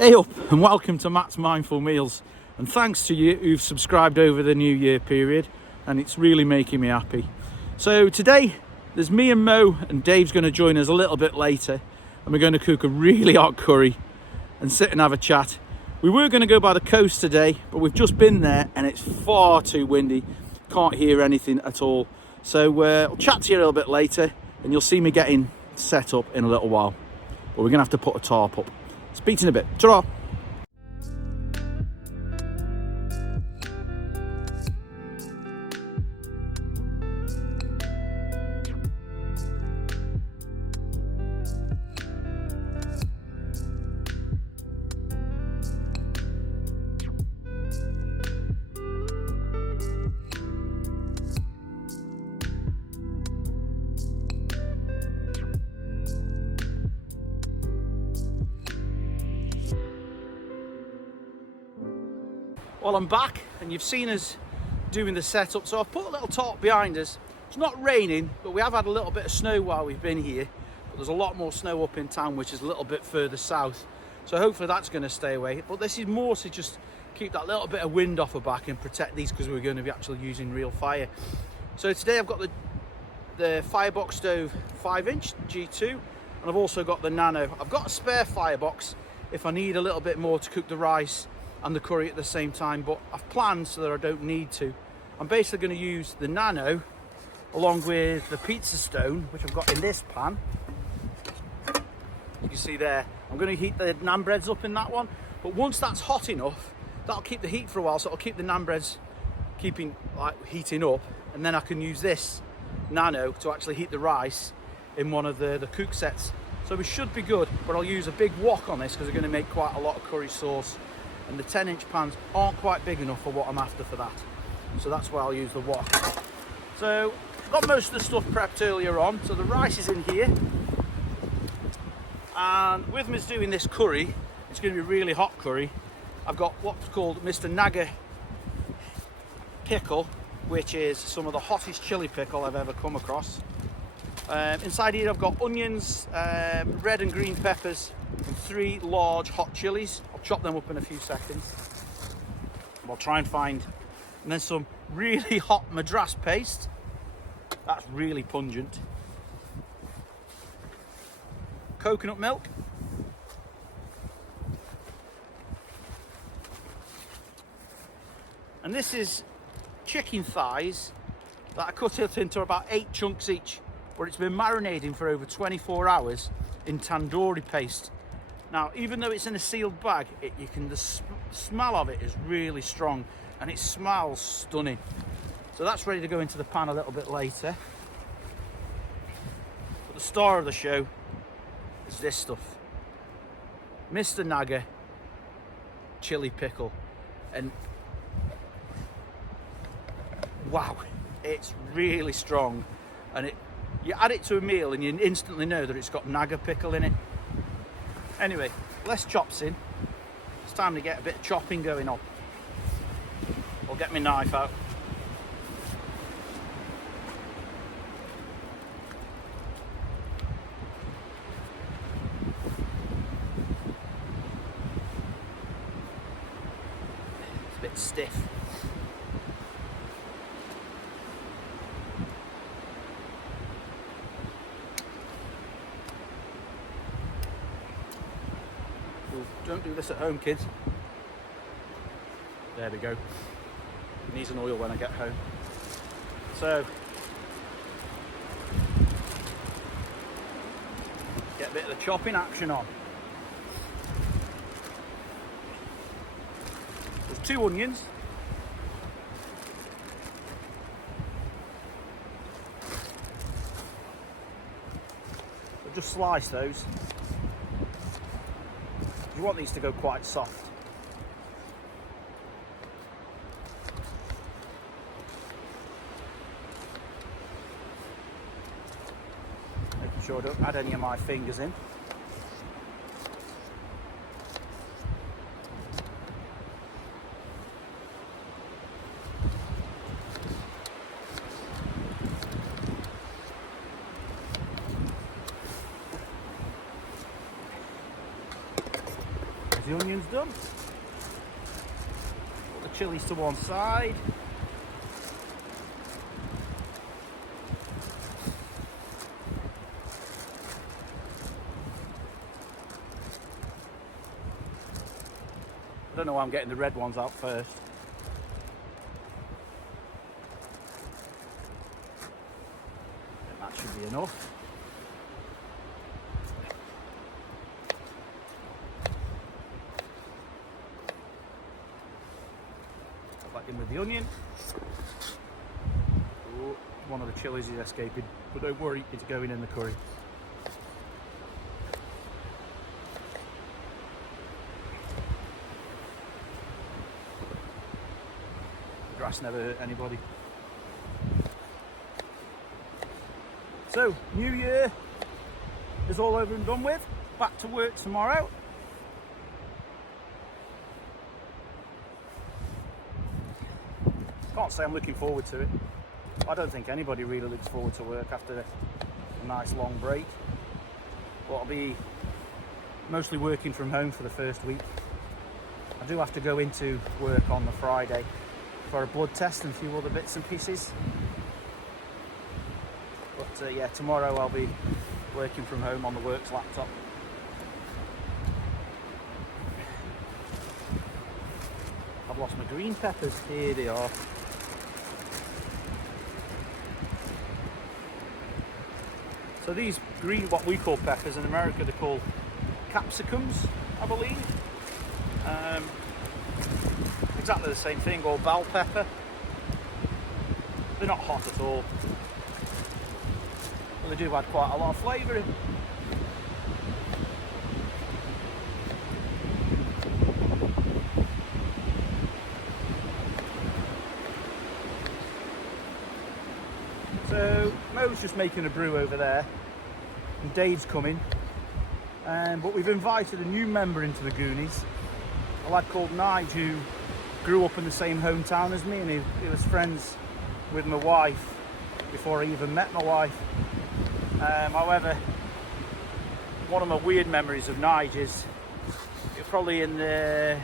Hey up and welcome to Matt's Mindful Meals, and thanks to you who've subscribed over the New Year period, and it's really making me happy. So today there's me and Mo, and Dave's going to join us a little bit later, and we're going to cook a really hot curry and sit and have a chat. We were going to go by the coast today, but we've just been there and it's far too windy, can't hear anything at all. So I'll chat to you a little bit later and you'll see me getting set up in a little while, but we're going to have to put a tarp up. Speak to you in a bit. Ta-ra! Well, I'm back and you've seen us doing the setup, so I've put a little tarp behind us. It's not raining, but we have had a little bit of snow while we've been here, but there's a lot more snow up in town, which is a little bit further south, so hopefully that's going to stay away. But this is more to just keep that little bit of wind off the back and protect these, because we're going to be actually using real fire. So today I've got the Fireboxstove 5-inch G2, and I've also got the Nano. I've got a spare firebox if I need a little bit more to cook the rice and the curry at the same time, but I've planned so that I don't need to. I'm basically going to use the Nano along with the pizza stone, which I've got in this pan. You can see there, I'm going to heat the naan breads up in that one, but once that's hot enough, that'll keep the heat for a while, so it'll keep the naan breads heating up, and then I can use this Nano to actually heat the rice in one of the cook sets. So we should be good, but I'll use a big wok on this because we're going to make quite a lot of curry sauce, and the 10-inch pans aren't quite big enough for what I'm after for that. So that's why I'll use the wok. So I've got most of the stuff prepped earlier on. So the rice is in here. And with me doing this curry, it's going to be really hot curry. I've got what's called Mr. Naga pickle, which is some of the hottest chili pickle I've ever come across. Inside here I've got onions, red and green peppers, and 3 large hot chillies. I'll chop them up in a few seconds. I'll try and find, and then some really hot Madras paste. That's really pungent. Coconut milk. And this is chicken thighs that I cut it into about 8 chunks each, where it's been marinating for over 24 hours in tandoori paste. Now, even though it's in a sealed bag, the smell of it is really strong and it smells stunning. So that's ready to go into the pan a little bit later. But the star of the show is this stuff. Mr. Naga chili pickle. And wow, it's really strong. And you add it to a meal and you instantly know that it's got Naga pickle in it. Anyway, less chops in. It's time to get a bit of chopping going on. I'll get my knife out. It's a bit stiff. Don't do this at home, kids. There we go. It needs an oil when I get home. So, get a bit of the chopping action on. There's 2 onions. So just slice those. You want these to go quite soft. Making sure I don't add any of my fingers in. the onions done. Put the chillies to one side. I don't know why I'm getting the red ones out first. That should be enough. Back in with the onion. Oh, one of the chillies is escaping, but don't worry, it's going in the curry. Grass never hurt anybody. So, New Year is all over and done with. Back to work tomorrow. Can't say I'm looking forward to it. I don't think anybody really looks forward to work after a nice long break. But I'll be mostly working from home for the first week. I do have to go into work on the Friday for a blood test and a few other bits and pieces. But yeah, tomorrow I'll be working from home on the works laptop. I've lost my green peppers. Here they are. So these green, what we call peppers, in America they're called capsicums, I believe. Exactly the same thing, or bell pepper. They're not hot at all, but they do add quite a lot of flavour in. So Mo's just making a brew over there, and Dave's coming. But we've invited a new member into the Goonies, a lad called Nige, who grew up in the same hometown as me, and he was friends with my wife before I even met my wife. However, one of my weird memories of Nige is probably in the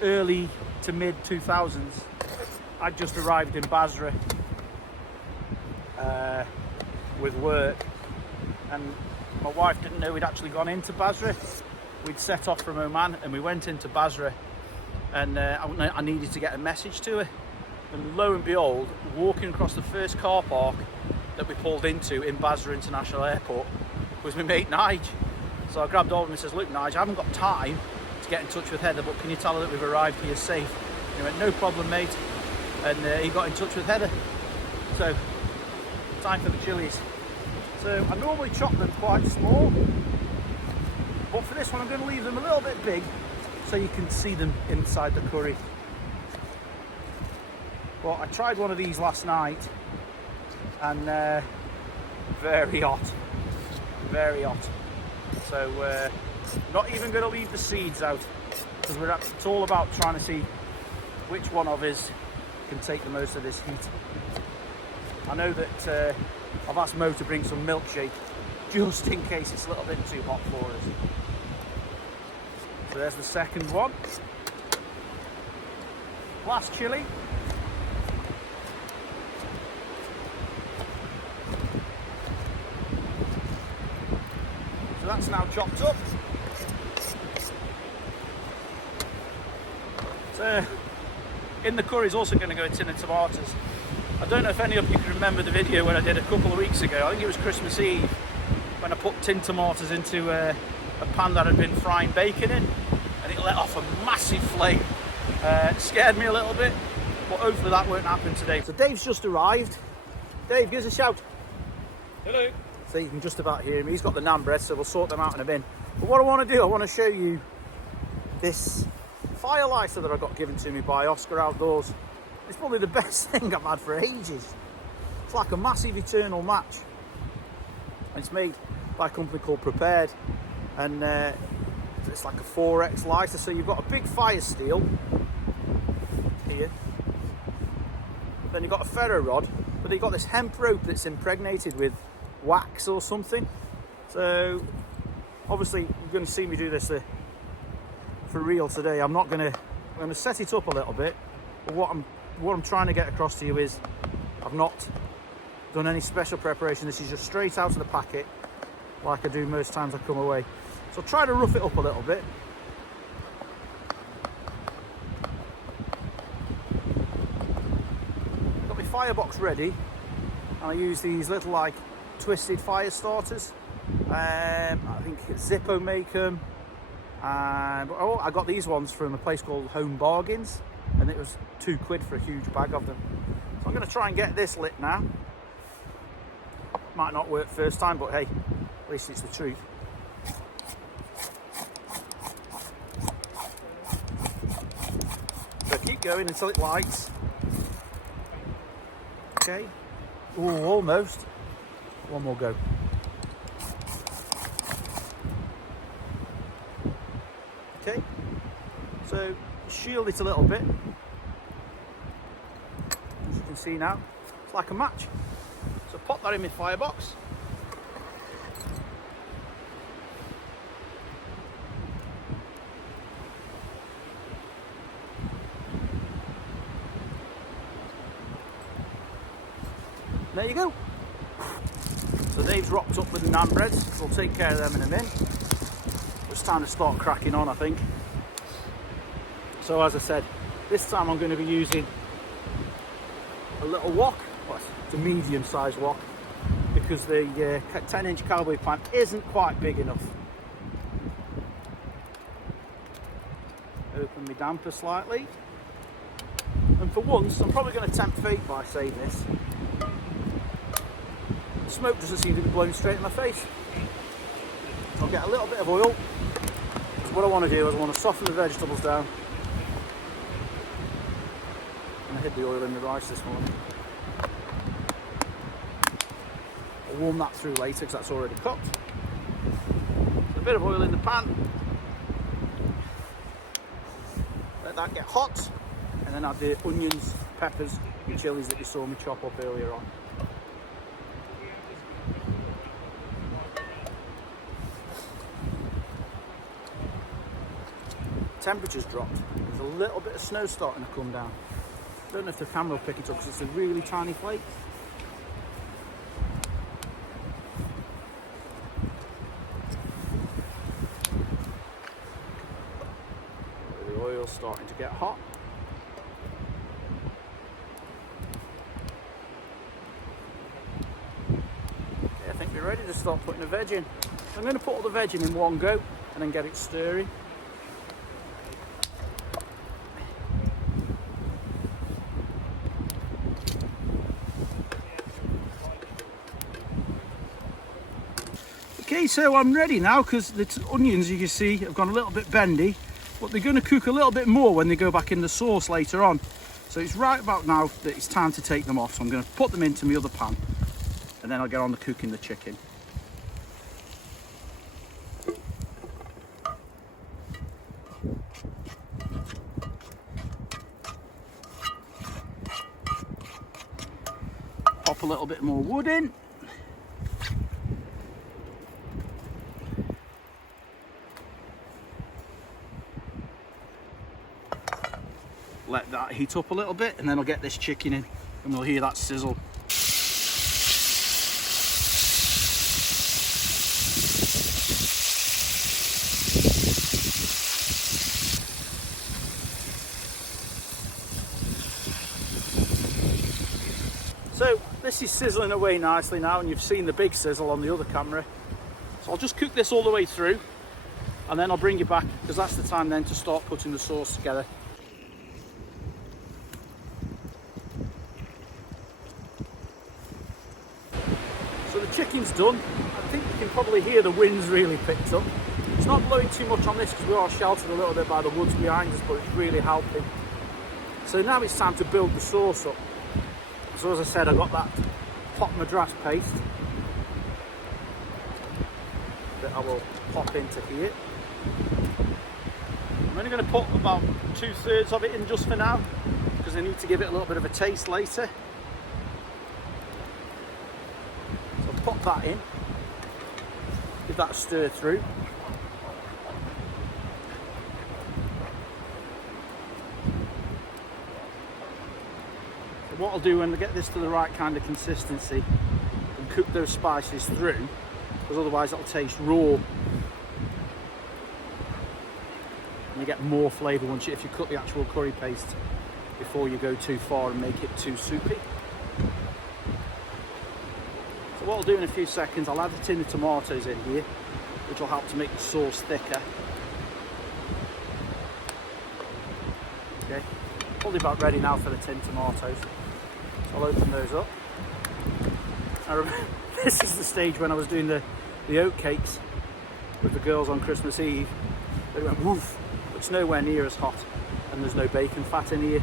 early to mid 2000s. I'd just arrived in Basra with work, and my wife didn't know we'd actually gone into Basra. We'd set off from Oman and we went into Basra, and I needed to get a message to her, and lo and behold, walking across the first car park that we pulled into in Basra International Airport was my mate Nige. So I grabbed hold of him and says, "Look Nige, I haven't got time to get in touch with Heather, but can you tell her that we've arrived here safe?" And he went, "No problem mate," and he got in touch with Heather. So time for the chillies. So I normally chop them quite small, but for this one I'm going to leave them a little bit big so you can see them inside the curry. Well, I tried one of these last night, and very hot, very hot. So not even going to leave the seeds out, because it's all about trying to see which one of us can take the most of this heat. I know that I've asked Mo to bring some milkshake just in case it's a little bit too hot for us. So there's the second one. Last chilli. So that's now chopped up. So in the curry is also going to go a tin of tomatoes. I don't know if any of you can remember the video when I did a couple of weeks ago. I think it was Christmas Eve, when I put tin tomatoes into a pan that had been frying bacon in, and it let off a massive flame. It scared me a little bit, but hopefully that won't happen today. So Dave's just arrived. Dave, give us a shout. Hello. So you can just about hear him. He's got the naan bread, so we'll sort them out in a bin. But what I want to do, I want to show you this fire lighter that I got given to me by Oscar Outdoors. It's probably the best thing I've had for ages. It's like a massive eternal match. It's made by a company called Prepared, and it's like a 4X lighter. So you've got a big fire steel here, then you've got a ferro rod, but you've got this hemp rope that's impregnated with wax or something. So obviously you're going to see me do this for real today. I'm gonna set it up a little bit, but what I'm trying to get across to you is I've not done any special preparation. This is just straight out of the packet, like I do most times I come away. So I'll try to rough it up a little bit. Got my firebox ready, and I use these little like twisted fire starters. I think Zippo make them. Oh, I got these ones from a place called Home Bargains, and it was £2 for a huge bag of them. So I'm going to try and get this lit now. Might not work first time, but hey, at least it's the truth. So keep going until it lights. Okay. Oh, almost. One more go. Okay. So shield it a little bit. As you can see now, it's like a match. So pop that in my firebox. There you go. So they've rocked up with the naan breads. We'll take care of them in a minute. It's time to start cracking on, I think. So as I said, this time I'm going to be using a little wok. Well, it's a medium-sized wok because the 10-inch cowboy pan isn't quite big enough. Open my damper slightly. And for once, I'm probably going to tempt fate by saying this. The smoke doesn't seem to be blowing straight in my face. I'll get a little bit of oil. So what I want to do is I want to soften the vegetables down. And I hid the oil in the rice this morning. I'll warm that through later because that's already cooked. So a bit of oil in the pan. Let that get hot. And then add the onions, peppers, and chillies that you saw me chop up earlier on. Temperature's dropped. There's a little bit of snow starting to come down. I don't know if the camera will pick it up because it's a really tiny flake. The oil's starting to get hot. Okay, I think we're ready to start putting the veg in. I'm going to put all the veg in one go and then get it stirring. Okay, so I'm ready now because the onions, you can see, have gone a little bit bendy, but they're going to cook a little bit more when they go back in the sauce later on. So it's right about now that it's time to take them off. So I'm going to put them into my other pan and then I'll get on to cooking the chicken. Pop a little bit more wood in. Let that heat up a little bit and then I'll get this chicken in and we'll hear that sizzle. So this is sizzling away nicely now, and you've seen the big sizzle on the other camera. So I'll just cook this all the way through and then I'll bring you back because that's the time then to start putting the sauce together. So the chicken's done. I think you can probably hear the wind's really picked up. It's not blowing too much on this because we are sheltered a little bit by the woods behind us, but it's really helping. So now it's time to build the sauce up. So as I said, I got that hot Madras paste that I will pop into here. I'm only going to put about 2/3 of it in just for now because I need to give it a little bit of a taste later. So I'll pop that in, give that a stir through. what I'll do when I get this to the right kind of consistency and cook those spices through, because otherwise it'll taste raw and you get more flavour if you cook the actual curry paste before you go too far and make it too soupy. So what I'll do in a few seconds, I'll add a tin of tomatoes in here, which will help to make the sauce thicker. Okay, probably about ready now for the tin tomatoes. So I'll open those up. I remember, this is the stage when I was doing the oat cakes with the girls on Christmas Eve. They went woof, but it's nowhere near as hot and there's no bacon fat in here,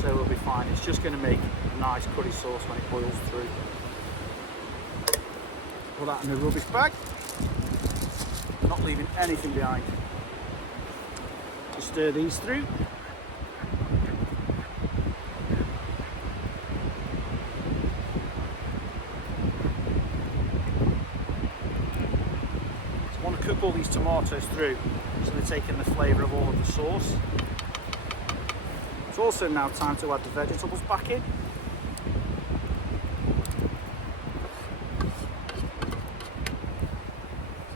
so it'll be fine. It's just going to make a nice curry sauce when it boils through. Put that in the rubbish bag. Not leaving anything behind. Just stir these through. So I want to cook all these tomatoes through so they're taking the flavour of all of the sauce. It's also now time to add the vegetables back in.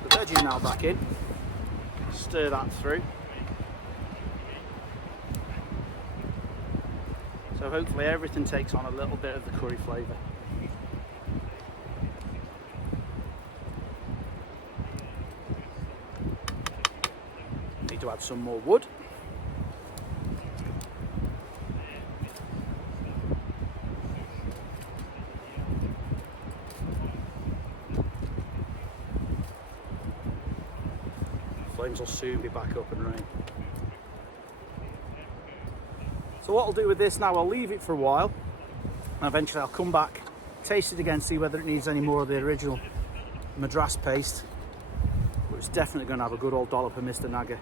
The veggies now back in. Stir that through. So hopefully everything takes on a little bit of the curry flavour. Need to add some more wood. Flames will soon be back up and running. So what I'll do with this now, I'll leave it for a while and eventually I'll come back, taste it again, see whether it needs any more of the original Madras paste, but it's definitely going to have a good old dollop of Mr. Naga.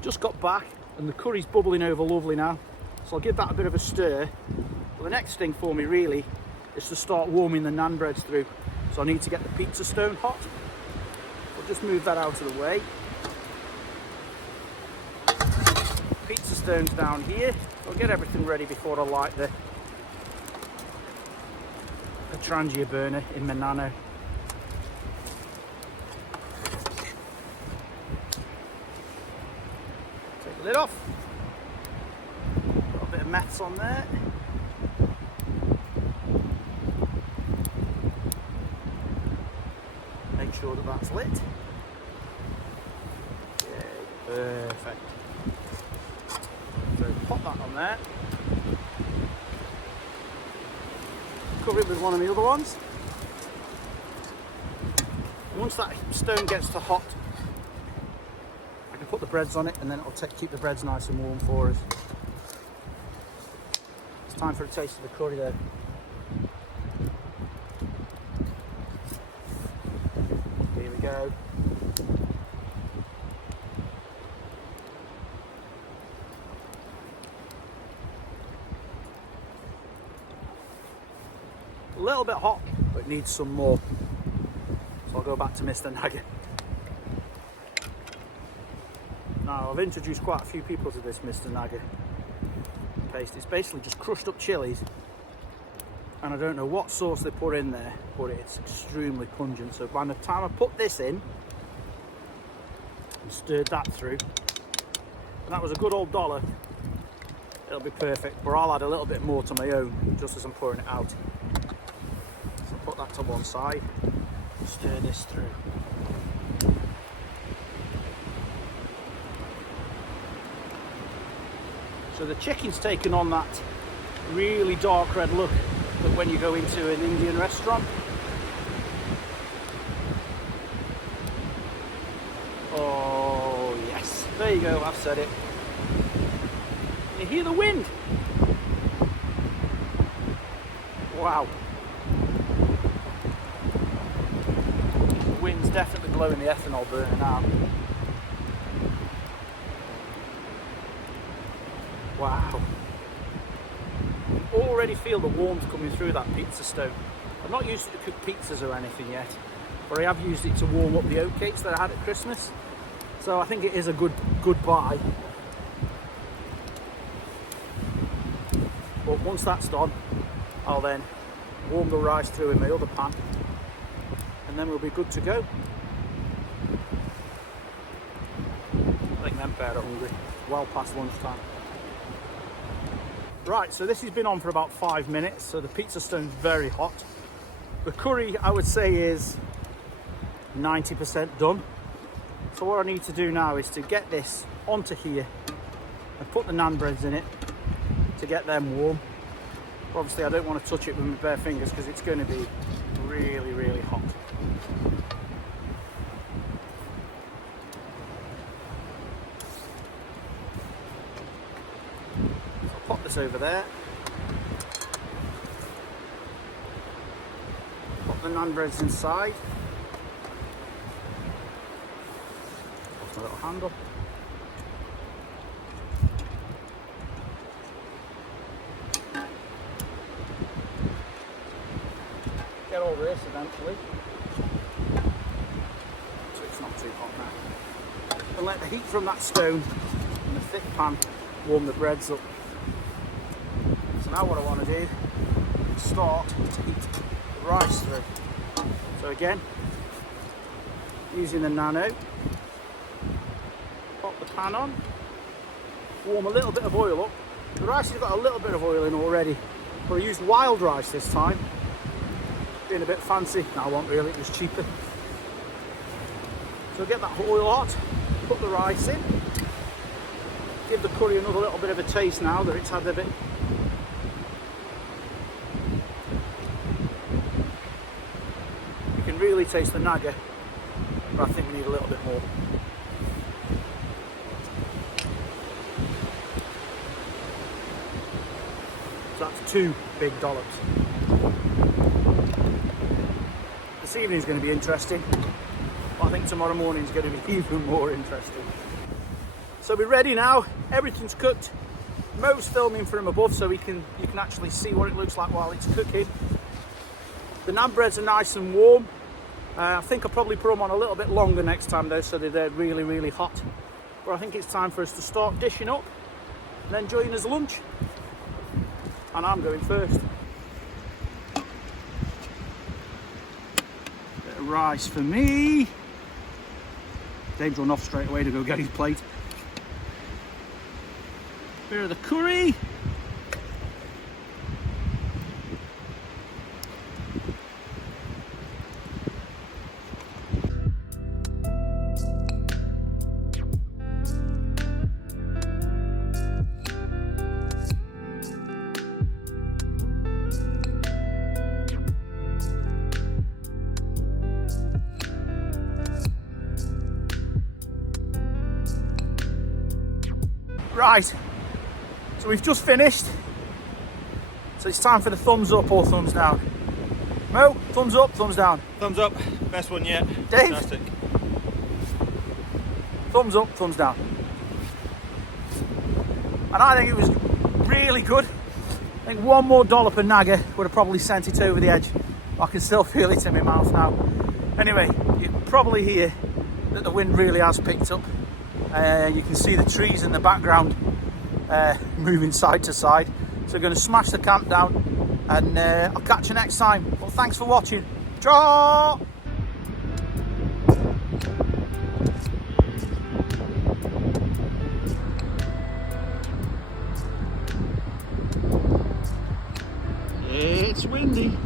Just got back and the curry's bubbling over lovely now, so I'll give that a bit of a stir. But the next thing for me really is to start warming the naan breads through, so I need to get the pizza stone hot. I'll just move that out of the way. Pizza stone's down here. I'll get everything ready before I light the Trangia burner in my Nano. Take the lid off. Got a bit of meths on there. Make sure that that's lit. Yeah, perfect. So pop that on there. Cover it with one of the other ones. And once that stone gets to hot, I can put the breads on it and then it'll keep the breads nice and warm for us. It's time for a taste of the curry though. Here we go. A little bit hot, but it needs some more. So I'll go back to Mr. Naga. Now I've introduced quite a few people to this Mr. Naga paste. It's basically just crushed up chillies, and I don't know what sauce they put in there, but it's extremely pungent. So by the time I put this in and stirred that through, and that was a good old dollop, it'll be perfect. But I'll add a little bit more to my own just as I'm pouring it out. Put that to one side, stir this through. So the chicken's taken on that really dark red look that when you go into an Indian restaurant. Oh yes, there you go, I've said it. You hear the wind? Wow. Wind's definitely blowing the ethanol burner now. Wow. Already feel the warmth coming through that pizza stove. I've not used it to cook pizzas or anything yet, but I have used it to warm up the oat cakes that I had at Christmas. So I think it is a good buy. But once that's done, I'll then warm the rice through in my other pan, and then we'll be good to go. I think them pair are hungry. Well past lunchtime. Right, so this has been on for about 5 minutes, so the pizza stone's very hot. The curry, I would say, is 90% done. So what I need to do now is to get this onto here and put the naan breads in it to get them warm. Obviously I don't want to touch it with my bare fingers because it's going to be really, really hot. So I'll pop this over there. Pop the naan breads inside. Put my little handle. Get over this eventually, so it's not too hot now. And let the heat from that stone in the thick pan warm the breads up. So now what I want to do is start to heat the rice through. So again, using the Nano, pop the pan on, warm a little bit of oil up. The rice has got a little bit of oil in already, but I used wild rice this time. Being a bit fancy. No, I won't really, it was cheaper. So get that oil hot, put the rice in, give the curry another little bit of a taste now that it's had a bit. You can really taste the Naga, but I think we need a little bit more. So that's 2 big dollops. This evening is going to be interesting. I think tomorrow morning is going to be even more interesting. So we're ready now. Everything's cooked. Mo's filming from above so you can actually see what it looks like while it's cooking. The naan breads are nice and warm. I think I'll probably put them on a little bit longer next time though, so they're really, really hot. But I think it's time for us to start dishing up and enjoying as lunch. And I'm going first. Rice for me. Dave's run off straight away to go get his plate. Bit of the curry. Right, so we've just finished, so it's time for the thumbs up or thumbs down. Mo, thumbs up, thumbs down? Thumbs up, best one yet. Dave? Fantastic. Thumbs up, thumbs down. And I think it was really good. I think one more dollop of Naga would have probably sent it over the edge. I can still feel it in my mouth now. Anyway, you can probably hear that the wind really has picked up. You can see the trees in the background moving side to side. So we're going to smash the camp down and I'll catch you next time. Well, thanks for watching. Ciao! It's windy.